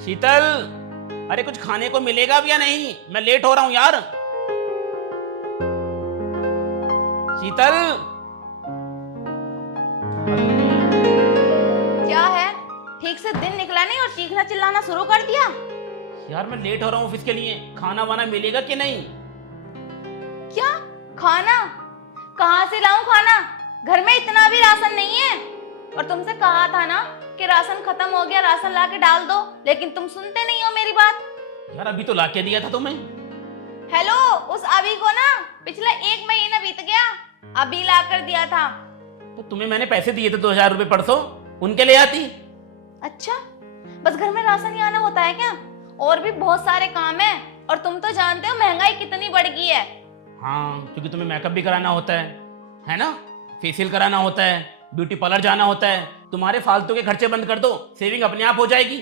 शीतल, अरे कुछ खाने को मिलेगा भी या नहीं? मैं लेट हो रहा हूं यार। शीतल। क्या है? ठीक से दिन निकला नहीं और चीखना चिल्लाना शुरू कर दिया। यार मैं लेट हो रहा हूँ ऑफिस के लिए, खाना वाना मिलेगा कि नहीं? क्या? खाना? कहाँ से लाऊं खाना? घर में इतना भी राशन नहीं है। और तुमसे कहा था ना कि राशन खत्म हो गया, राशन ला के डाल दो, लेकिन तुम सुनते नहीं हो मेरी बात। यार अभी तो लाके दिया था तुम्हें। हेलो, उस अभी को ना पिछला 1 महीना बीत गया, अभी ला कर दिया था। तो तुम्हें मैंने पैसे दिए थे 2000 रुपए परसों, उनके ले आती। अच्छा, बस घर में राशन ही आना होता है क्या? और भी बहुत सारे काम है। और तुम तो जानते हो महंगाई कितनी बढ़ गई है। हाँ, क्योंकि तुम्हें मेकअप भी कराना होता है ना? फेशियल कराना होता है, ब्यूटी पार्लर जाना होता है। तुम्हारे फालतू के खर्चे बंद कर दो, सेविंग अपने आप हो जाएगी।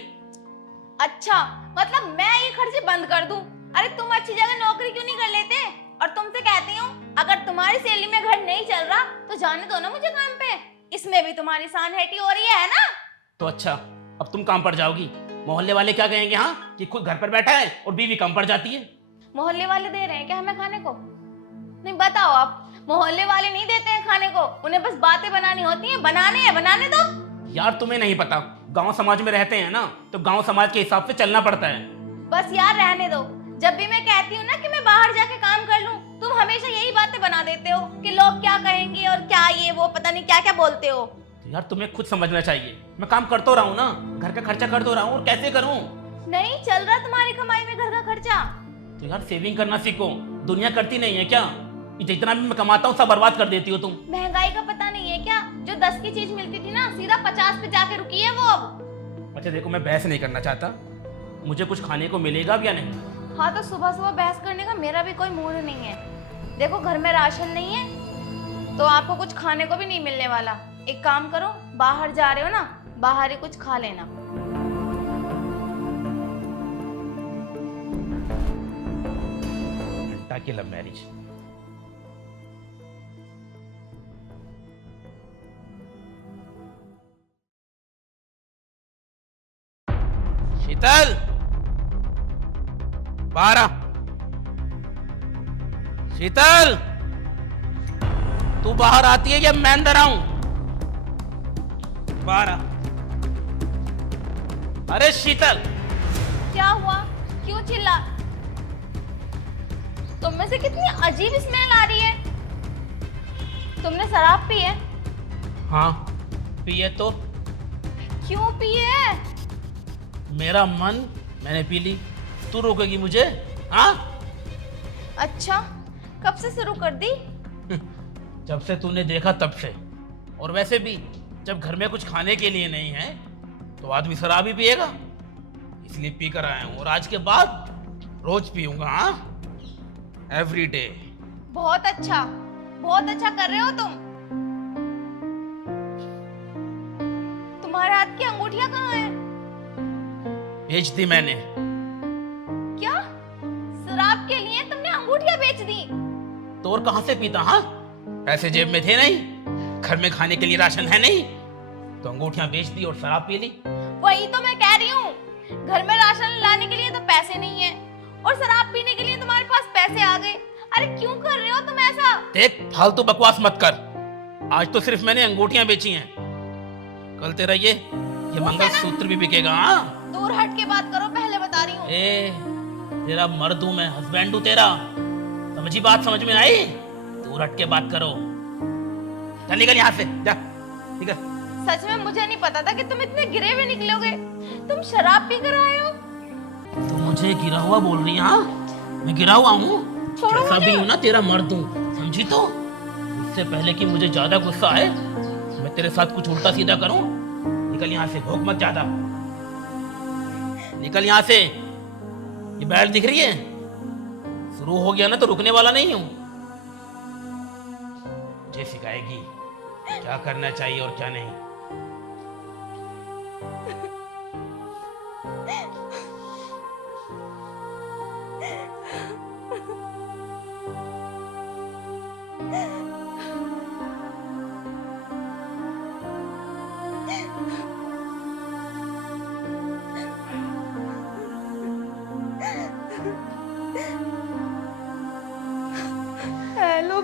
अच्छा, मतलब मैं ये खर्चे बंद कर दूं? अरे तुम अच्छी जगह नौकरी क्यों नहीं कर लेते? और तुमसे कहती हूँ, अगर तुम्हारी सैलरी में घर नहीं चल रहा तो जाने दो ना मुझे काम पे। इसमें भी तुम्हारी सानहेटी हो रही है ना? तो अच्छा, अब तुम काम पर जाओगी। मोहल्ले वाले क्या कहेंगे? हाँ, कि खुद घर पर बैठा है और बीवी काम पर जाती है। मोहल्ले वाले दे रहे हैं क्या हमें खाने को? नहीं, बताओ आप। मोहल्ले वाले नहीं देते हैं खाने को, उन्हें बस बातें बनानी होती हैं। बनाने दो। यार तुम्हें नहीं पता, गांव समाज में रहते हैं ना, तो गांव समाज के हिसाब से चलना पड़ता है। बस यार रहने दो। जब भी मैं कहती हूँ ना कि मैं बाहर जाके काम कर लूं, तुम हमेशा यही बातें बना देते हो कि लोग क्या कहेंगे और क्या ये वो पता नहीं क्या क्या बोलते हो। तो यार तुम्हें खुद समझना चाहिए, मैं काम कर तो रहा हूँ ना, घर का खर्चा कर तो रहा हूँ, और कैसे करूँ? नहीं चल रहा तुम्हारी कमाई में घर का खर्चा? तो यार सेविंग करना सीखो, दुनिया करती नहीं है क्या? जितना भी मैं कमाता हूँ सब बर्बाद कर देती हो तुम। महंगाई का पता नहीं है क्या? जो 10 की चीज मिलती थी ना, सीधा 50 पे जाके रुकी है वो अब। अच्छा देखो, मैं बहस नहीं करना चाहता, मुझे कुछ खाने को मिलेगा भी या नहीं? हाँ, तो सुबह सुबह बहस करने का मेरा भी कोई मूड नहीं है। देखो, घर में राशन नहीं है तो आपको कुछ खाने को भी नहीं मिलने वाला। एक काम करो, बाहर जा रहे हो ना, बाहर ही कुछ खा लेना। घंटा की लव मैरिज। शीतल, बाहर आ। शीतल, तू बाहर आती है या मैं अंदर आऊं? बाहर आ। अरे शीतल। क्या हुआ? क्यों चिल्ला? तुम में से कितनी अजीब स्मेल आ रही है। तुमने शराब पी है? हाँ पिए तो। क्यों पी है? मेरा मन, मैंने पी ली। तू रोकेगी मुझे? हाँ? अच्छा, कब से शुरू कर दी? जब से तूने देखा तब से। और वैसे भी जब घर में कुछ खाने के लिए नहीं है तो आदमी शराब ही पिएगा, इसलिए पी कर आया हूँ, और आज के बाद रोज पीऊंगा। हाँ, एवरी डे। बहुत अच्छा कर रहे हो तुम। तुम्हारे हाथ की अंगूठियां कहाँ हैं? बेच दी मैंने। क्या? शराब के लिए तुमने अंगूठियां बेच दी? तो और कहां से पीता? हाँ, पैसे जेब में थे नहीं, घर में खाने के लिए राशन है नहीं, तो अंगूठियां बेच दी और शराब पी ली। वही तो मैं कह रही हूँ, घर में राशन लाने के लिए तो पैसे नहीं है और शराब पीने के लिए तुम्हारे पास पैसे आ गए। अरे क्यों कर रहे हो तुम ऐसा? देख, फालतू बकवास मत कर। आज तो सिर्फ मैंने अंगूठियां बेची हैं, कल तेरा ये मंगलसूत्र भी बिकेगा। हाँ, दूर हट के बात करो, पहले बता रही हूँ। तेरा मर्द हूं मैं, हस्बैंड हूं तेरा, समझी बात? समझ में आई? दूर हट के बात करो। चल निकल यहाँ से, जा निकल। सच में मुझे नहीं पता था कि तुम इतने गिरे हुए निकलोगे। तुम शराब पी कर आए हो? तो मुझे गिरा हुआ बोल रही है? हाँ, मैं गिरा हुआ हूँ? छोड़ो ऐसा मुझे। भी हूँ ना, तेरा मर्द हूँ, समझी? तो इससे पहले कि मुझे ज्यादा गुस्सा आए, मैं तेरे साथ कुछ उल्टा सीधा करूं, निकल यहाँ से, भोग मत ज्यादा, निकल यहाँ से। ये बैल दिख रही है? शुरू हो गया ना तो रुकने वाला नहीं हूं। मुझे सिखाएगी क्या करना चाहिए और क्या नहीं।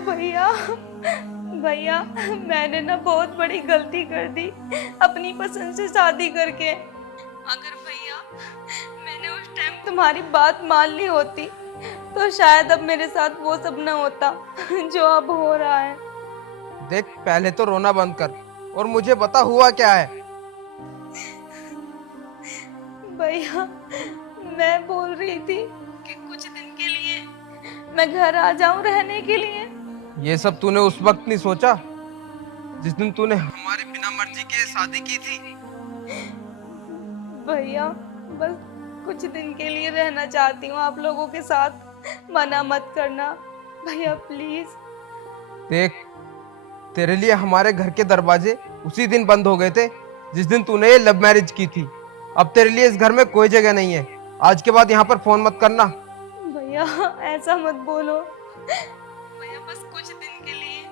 भैया भैया, मैंने ना बहुत बड़ी गलती कर दी अपनी पसंद से शादी करके। अगर भैया मैंने उस टाइम तुम्हारी बात मान ली होती तो शायद अब मेरे साथ वो सब ना होता जो अब हो रहा है। देख, पहले तो रोना बंद कर और मुझे बता हुआ क्या है। भैया, मैं बोल रही थी कि कुछ दिन के लिए मैं घर आ जाऊं रहने के लिए। ये सब तूने उस वक्त नहीं सोचा जिस दिन तूने हमारी बिना मर्जी के शादी की थी। भैया, बस कुछ दिन के लिए रहना चाहती हूँ आप लोगों के साथ, मना मत करना भैया प्लीज। देख, तेरे लिए हमारे घर के दरवाजे उसी दिन बंद हो गए थे जिस दिन तूने ये लव मैरिज की थी। अब तेरे लिए इस घर में कोई जगह नहीं है। आज के बाद यहाँ पर फोन मत करना। भैया ऐसा मत बोलो भैया, बस कुछ दिन के लिए।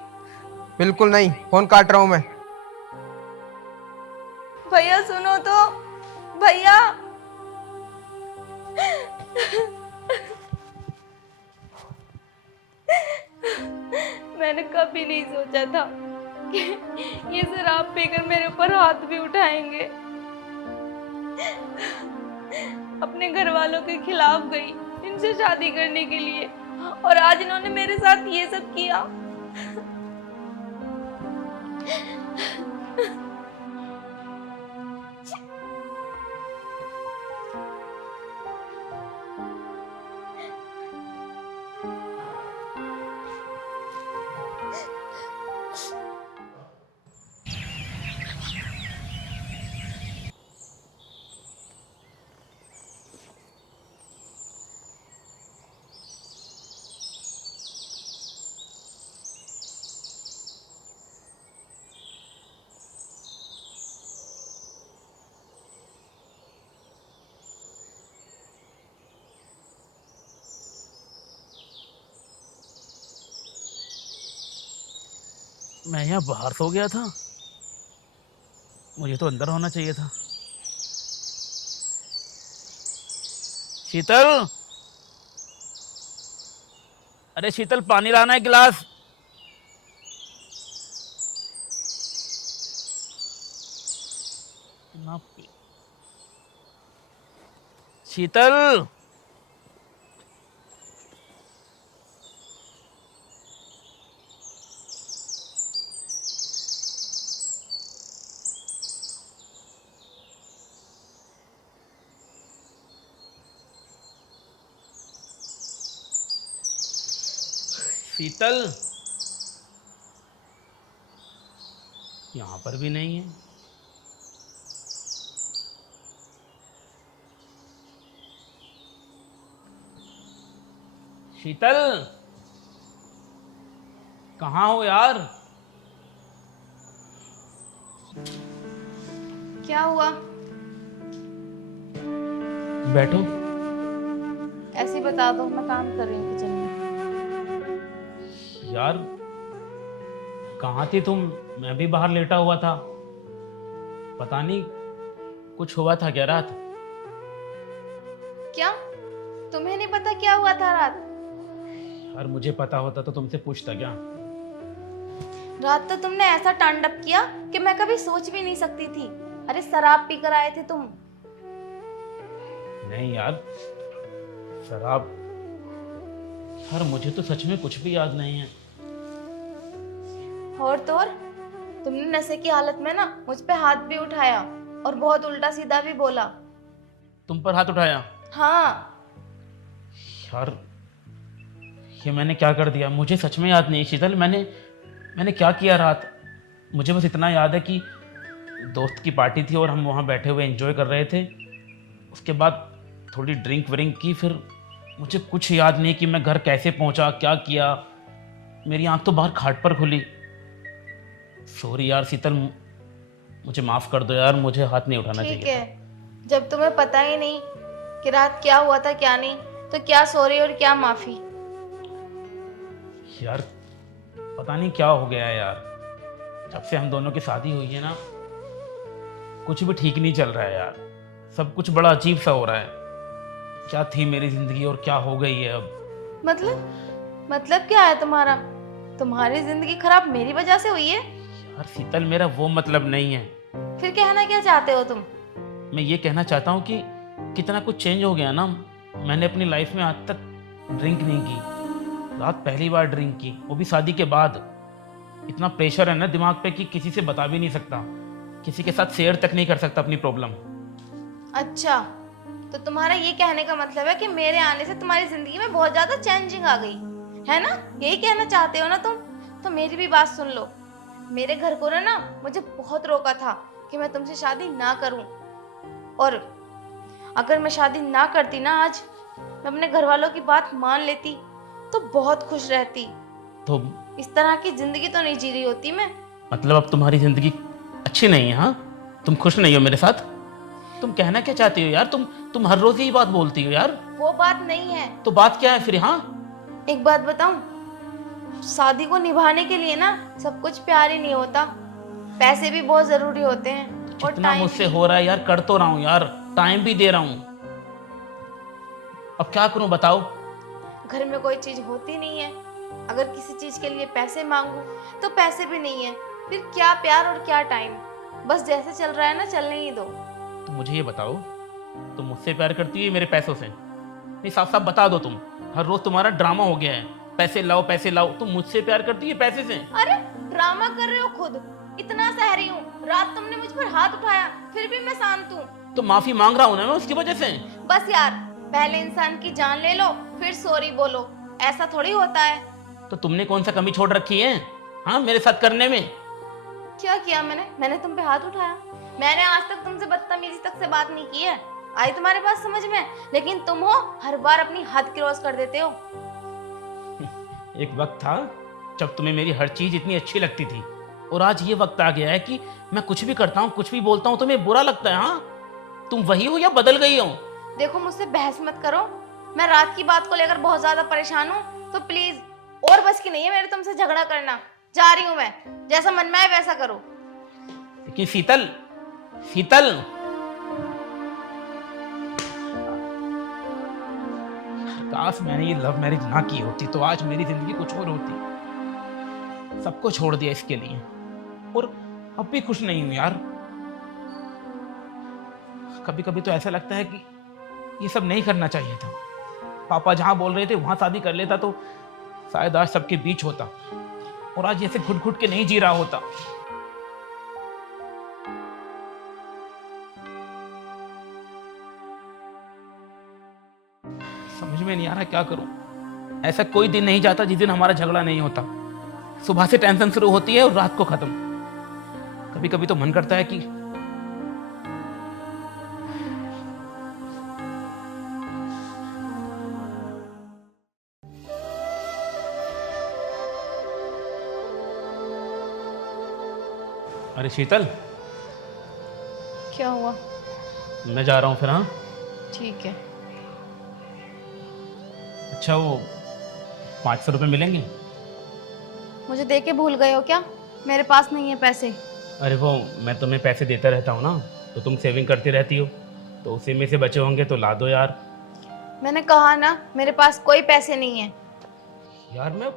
बिल्कुल नहीं, फोन काट रहा हूँ मैं। भैया सुनो तो, भैया। मैंने कभी नहीं सोचा था कि ये शराब पीकर मेरे ऊपर हाथ भी उठाएंगे। अपने घर वालों के खिलाफ गई इनसे शादी करने के लिए, और आज इन्होंने मेरे साथ ये सब किया। मैं यहाँ बाहर सो गया था, मुझे तो अंदर होना चाहिए था। शीतल, अरे शीतल, पानी लाना है गिलास। ना शीतल, शीतल, यहाँ पर भी नहीं है। शीतल, कहाँ हो यार? क्या हुआ? बैठो। ऐसे ही बता दो, मैं काम कर रही हूँ किचन में। यार, कहाँ थी तुम? मैं भी बाहर लेटा हुआ था। पता नहीं कुछ हुआ था क्या रात? क्या तुम्हें नहीं पता क्या हुआ था रात? यार, मुझे पता होता तो तुमसे पूछता क्या? रात तो तुमने ऐसा तांडव किया कि मैं कभी सोच भी नहीं सकती थी। अरे शराब पीकर आए थे तुम। नहीं यार, शराब? यार, मुझे तो सच में कुछ भी याद नहीं है। और तो और, तुमने नशे की हालत में ना मुझ पे हाथ भी उठाया और बहुत उल्टा सीधा भी बोला। तुम पर हाथ उठाया? हाँ। यार, ये मैंने क्या कर दिया? मुझे सच में याद नहीं शीतल, मैंने क्या किया रात? मुझे बस इतना याद है कि दोस्त की पार्टी थी और हम वहाँ बैठे हुए एंजॉय कर रहे थे। उसके बाद थोड़ी ड्रिंक व्रिंक की, फिर मुझे कुछ याद नहीं कि मैं घर कैसे पहुँचा, क्या किया। मेरी आंख तो बाहर खाट पर खुली। सॉरी यार शीतल, मुझे माफ़ कर दो यार, मुझे हाथ नहीं उठाना चाहिए। ठीक है, जब तुम्हें पता ही नहीं कि रात क्या हुआ था क्या नहीं, तो क्या सॉरी और क्या माफी। यार, पता नहीं क्या हो गया है यार। जब से हम दोनों की शादी हुई है ना, कुछ भी ठीक नहीं चल रहा है यार। सब कुछ बड़ा अजीब सा हो रहा है। क्या थी मेरी जिंदगी और क्या हो गई है अब। मतलब क्या है तुम्हारा? तुम्हारी जिंदगी खराब मेरी वजह से हुई है? यार शीतल, मेरा वो मतलब नहीं है। फिर कहना क्या चाहते हो तुम? मैं ये कहना चाहता हूँ कि कितना कुछ चेंज हो गया ना। मैंने अपनी लाइफ में आज तक ड्रिंक नहीं की। रात पहली बार ड्रिंक की, वो भी शादी के बाद। इतना प्रेशर है ना दिमाग पे कि किसी से बता भी नहीं सकता, किसी के साथ शेयर तक नहीं कर सकता अपनी प्रॉब्लम। अच्छा, तो तुम्हारा ये कहने का मतलब है कि मेरे आने से तुम्हारी जिंदगी में बहुत ज्यादा चेंजिंग आ गई है ना? यही कहना चाहते हो ना तुम? तो मेरी भी बात सुन लो। मेरे घर को ना मुझे बहुत रोका था कि मैं तुमसे शादी ना करूं, और अगर मैं शादी ना करती ना, आज मैं अपने घर वालों की बात मान लेती तो बहुत खुश रहती। तो इस तरह की जिंदगी तो नहीं जी रही होती मैं। मतलब अब तुम्हारी जिंदगी अच्छी नहीं है? हाँ, तुम खुश नहीं हो मेरे साथ? तुम कहना क्या चाहती हो यार? तुम हर रोज यही बात बोलती हो यार। वो बात नहीं है। तो बात क्या है फिर? हाँ, एक बात बताऊं, शादी को निभाने के लिए ना सब कुछ प्यार ही नहीं होता, पैसे भी बहुत जरूरी होते हैं, और जितना टाइम मुझसे भी। हो रहा है यार कर तो रहा हूँ यार, टाइम भी दे रहा हूँ। अब क्या करूँ बताओ? घर में कोई चीज होती नहीं है, अगर किसी चीज के लिए पैसे मांगू तो पैसे भी नहीं है, फिर क्या प्यार और क्या टाइम। बस जैसे चल रहा है ना चलने ही दो। तो मुझे ये बताओ, तुम मुझसे प्यार करती हो मेरे पैसों से? नहीं, साफ साफ बता दो। तुम हर रोज तुम्हारा ड्रामा हो गया है, पैसे लाओ पैसे लाओ। तुम मुझसे प्यार करती है पैसे से? अरे ड्रामा कर रहे हो खुद, इतना सह रही हूँ। रात तुमने मुझ पर हाथ उठाया, फिर भी मैं शांत हूँ। तो माफी मांग रहा हूँ ना मैं उसकी वजह से। बस यार, पहले इंसान की जान ले लो फिर सॉरी बोलो, ऐसा थोड़ी होता है। तो तुमने कौन सा कमी छोड़ रखी है हाँ मेरे साथ करने में? क्या किया मैंने तुम पे हाथ उठाया? मैंने आज तक तुमसे बदतमीजी तक से बात नहीं की है, आई तुम्हारे पास समझ में? लेकिन तुम हो हर बार अपनी हद क्रॉस कर देते हो। एक वक्त था जब तुम्हें मेरी हर चीज इतनी अच्छी लगती थी, और आज ये वक्त आ गया है कि मैं कुछ भी करता हूँ, कुछ भी बोलता हूँ, तुम्हें बुरा लगता है। हाँ, तुम वही हो या बदल गई हो? देखो, मुझसे बहस मत करो। मैं रात की बात को लेकर बहुत ज्यादा परेशान हूँ, तो प्लीज, और बस की नहीं है मेरे तुमसे झगड़ा करना। जा रही हूँ मैं, जैसा मन में आए वैसा करो। लेकिन शीतल, शीतल, काश मैंने ये लव मैरिज ना की होती तो आज मेरी जिंदगी कुछ और होती। सबको छोड़ दिया इसके लिए, और अब भी खुश नहीं हूं यार। कभी कभी तो ऐसा लगता है कि ये सब नहीं करना चाहिए था। पापा जहां बोल रहे थे वहां शादी कर लेता तो शायद आज सबके बीच होता, और आज ऐसे घुट घुट के नहीं जी रहा होता। समझ में नहीं आ रहा क्या करूं। ऐसा कोई दिन नहीं जाता जिस दिन हमारा झगड़ा नहीं होता। सुबह से टेंशन शुरू होती है और रात को खत्म। कभी कभी तो मन करता है कि अरे शीतल, क्या हुआ? मैं जा रहा हूं फिर। हाँ, ठीक है। अच्छा, वो 500 रुपये मिलेंगे? मुझे दे के भूल गए हो क्या? मेरे पास नहीं है पैसे। अरे वो मैं तुम्हें पैसे देता रहता हूँ ना, तो तुम सेविंग करती रहती हो, तो उसी में से बचे होंगे तो ला दो यार। मैंने कहा ना, मेरे पास कोई पैसे नहीं है। यार मैं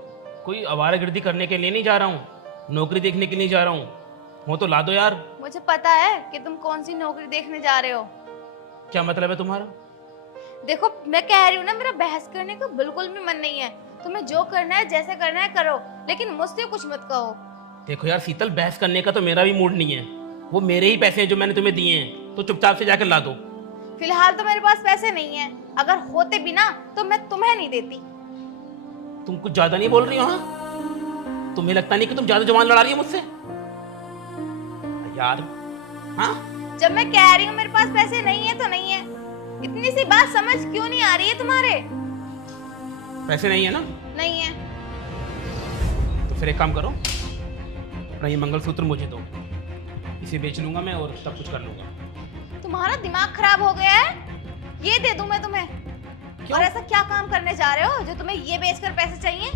कोई आवारागर्दी करने के लिए नहीं जा रहा हूँ, नौकरी देखने के लिए जा रहा हूँ। हो तो ला दो यार। मुझे पता है कि तुम कौन सी नौकरी देखने जा रहे हो। क्या मतलब है तुम्हारा? देखो, मैं कह रही हूँ ना, मेरा बहस करने का बिल्कुल भी मन नहीं है। तुम्हें जो करना है, जैसे करना है करो, लेकिन मुझसे कुछ मत कहो। देखो यार शीतल, बहस करने का तो मेरा भी मूड नहीं है। वो मेरे ही पैसे हैं जो मैंने तुम्हें दिए हैं, तो चुपचाप से जाकर ला दो। फिलहाल तो मेरे पास पैसे नहीं है, अगर होते भी ना तो मैं तुम्हें नहीं देती। तुम कुछ ज्यादा नहीं बोल रही हो? हाँ, तुम्हें लगता नहीं कि तुम ज्यादा जुबान लड़ा रही हो मुझसे यार? हाँ, जब मैं कह रही हूँ मेरे पास पैसे नहीं है तो नहीं है, इतनी सी बात समझ क्यों नहीं आ रही है तुम्हारे? पैसे नहीं है ना? नहीं है। तो फिर एक काम करो, अपना ये मंगलसूत्र मुझे दो, इसे बेच लूंगा मैं और सब कुछ कर लूंगा। तुम्हारा दिमाग खराब हो गया है? ये दे दूं मैं तुम्हें? क्यों? और ऐसा क्या काम करने जा रहे हो जो तुम्हें ये बेचकर पैसे चाहिए?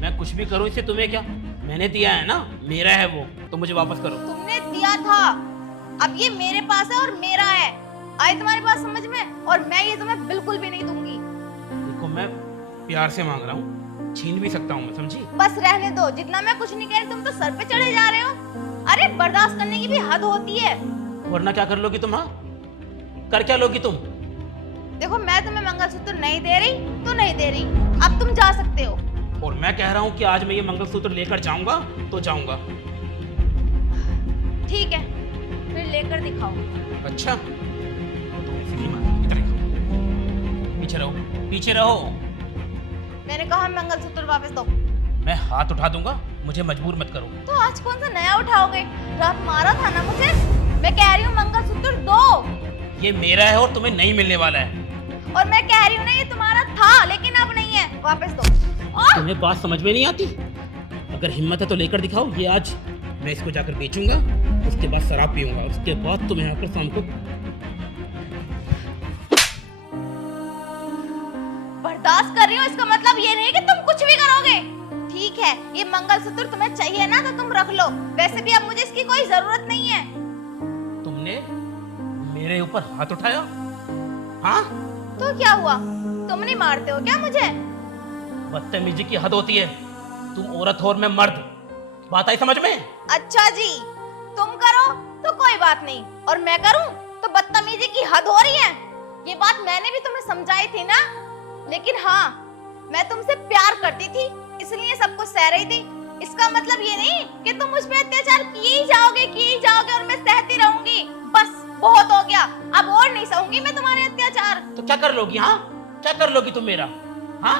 मैं कुछ भी करूं इससे तुम्हें क्या? मैंने दिया है ना, मेरा है वो, तो मुझे वापस करो। तुमने दिया था, अब ये मेरे पास है और मेरा है। आई तुम्हारे पास समझ में? और मैं ये तुम्हें बिल्कुल भी नहीं दूंगी। देखो, मैं प्यार से मांग रहा हूँ, छीन भी सकता हूँ मैं, समझी? बस रहने दो, जितना मैं कुछ नहीं कह रही तुम तो सर पे चढ़े जा रहे हो। अरे बर्दाश्त करने की भी हद होती है। वरना क्या कर लोगी तुम? हाँ, कर क्या लोगी तुम? देखो मैं तुम्हें मंगलसूत्र नहीं दे रही तो नहीं दे रही, अब तुम जा सकते हो। और मैं कह रहा हूँ कि आज मैं ये मंगलसूत्र लेकर जाऊंगा तो जाऊंगा। ठीक है, फिर लेकर दिखाओ। अच्छा, तो इसीलिए मैं इधर देखो। पीछे रहो, पीछे रहो। मैंने कहा मंगलसूत्र वापस दो। मैं हाथ उठा दूंगा, मुझे मजबूर मत करो। तो आज कौन सा नया उठाओगे? रात मारा था ना मुझे। मैं कह रही हूँ मंगलसूत्र दो। ये मेरा है और तुम्हें नहीं मिलने वाला है। और मैं कह रही हूँ ना ये तुम्हारा था लेकिन अब नहीं है, वापस दो। और तुम्हें बात समझ में नहीं आती? अगर हिम्मत है तो लेकर दिखाओ। ये आज मैं इसको जाकर बेचूंगा, उसके बाद शराब पीऊंगा, उसके बाद तुम्हें यहाँ पर शाम को। बर्दाश्त कर रही हो इसका मतलब ये नहीं कि तुम कुछ भी करोगे। ठीक है, ये मंगलसूत्र तुम्हें चाहिए ना तो तुम रख लो, वैसे भी अब मुझे इसकी कोई जरूरत नहीं है। तुमने मेरे ऊपर हाथ उठाया? हाँ, तो क्या हुआ, तुम नहीं मारते हो क्या मुझे? बदतमीजी की हद होती है। तुम औरत हो और मैं मर्द, बात आई समझ में? अच्छा जी, तुम करो तो कोई बात नहीं और मैं करूं तो बदतमीजी की हद हो रही है। ये बात मैंने भी तुम्हें समझाई थी ना। लेकिन हाँ, मैं तुमसे प्यार करती थी इसलिए सब कुछ सह रही थी। इसका मतलब ये नहीं कि तुम मुझ पे अत्याचार किए ही जाओगे और मैं सहती रहूंगी। बस बहुत हो गया, अब और नहीं सहूंगी मैं तुम्हारे अत्याचार। तो क्या कर लोगी? हाँ, क्या कर लोगी तुम मेरा? हाँ,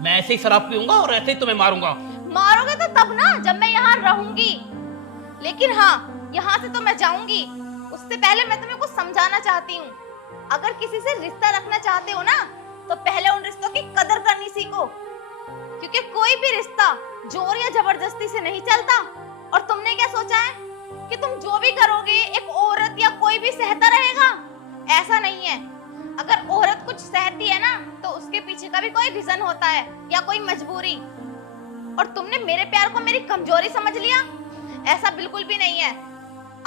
मैं ऐसे ही शराब पीऊंगा और ऐसे ही तुम्हें मारूंगा। मारोगे तो तब ना जब मैं यहाँ रहूंगी। लेकिन हाँ, यहाँ से तो मैं जाऊंगी, उससे पहले मैं तुम्हें कुछ समझाना चाहती हूँ। अगर किसी से रिश्ता रखना चाहते हो ना तो पहले उन रिश्तों की कदर करनी सीखो, क्योंकि कोई भी रिश्ता जोर या जबरदस्ती से नहीं चलता। और तुमने क्या सोचा है कि तुम जो भी करोगे एक औरत या कोई भी सहता रहेगा? ऐसा नहीं है। अगर औरत कुछ सहती है ना तो उसके पीछे का भी कोई रीजन होता है या कोई मजबूरी। और तुमने मेरे प्यार को मेरी कमजोरी समझ लिया, ऐसा बिल्कुल भी नहीं है।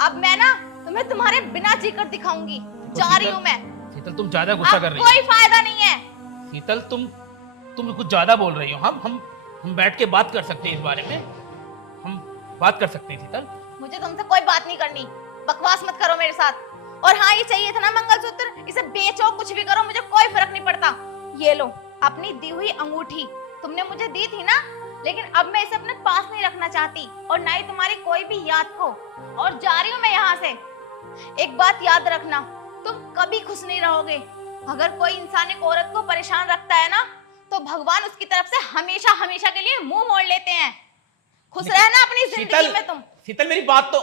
अब मैं ना तुम्हें तुम्हारे बिना जीकर दिखाऊंगी। जा रही हूँ मैं। शीतल, तुम ज्यादा गुस्सा कर रही हो। कोई फायदा नहीं है। शीतल, तुम कुछ ज्यादा बोल रही हो। हम बैठ के बात कर सकते हैं इस बारे में, हम बात कर सकते हैं शीतल। मुझे तुमसे कोई बात नहीं करनी, बकवास मत करो मेरे साथ। और हाँ, ये चाहिए था ना मंगलसूत्र, इसे बेचो कुछ भी करो, मुझे कोई फर्क नहीं पड़ता। ये लो अपनी दी हुई अंगूठी, तुमने मुझे दी थी ना, लेकिन अब मैं इसे अपने पास नहीं रखना चाहती और ना ही तुम्हारी कोई भी याद को। और जा रही हूँ मैं यहाँ से। एक बात याद रखना, तुम कभी खुश नहीं रहोगे। अगर कोई इंसान एक औरत को परेशान रखता है ना तो भगवान उसकी तरफ से हमेशा हमेशा के लिए मुंह मोड़ लेते हैं। खुश रहना अपनी जिंदगी में तुम। शीतल, मेरी बात तो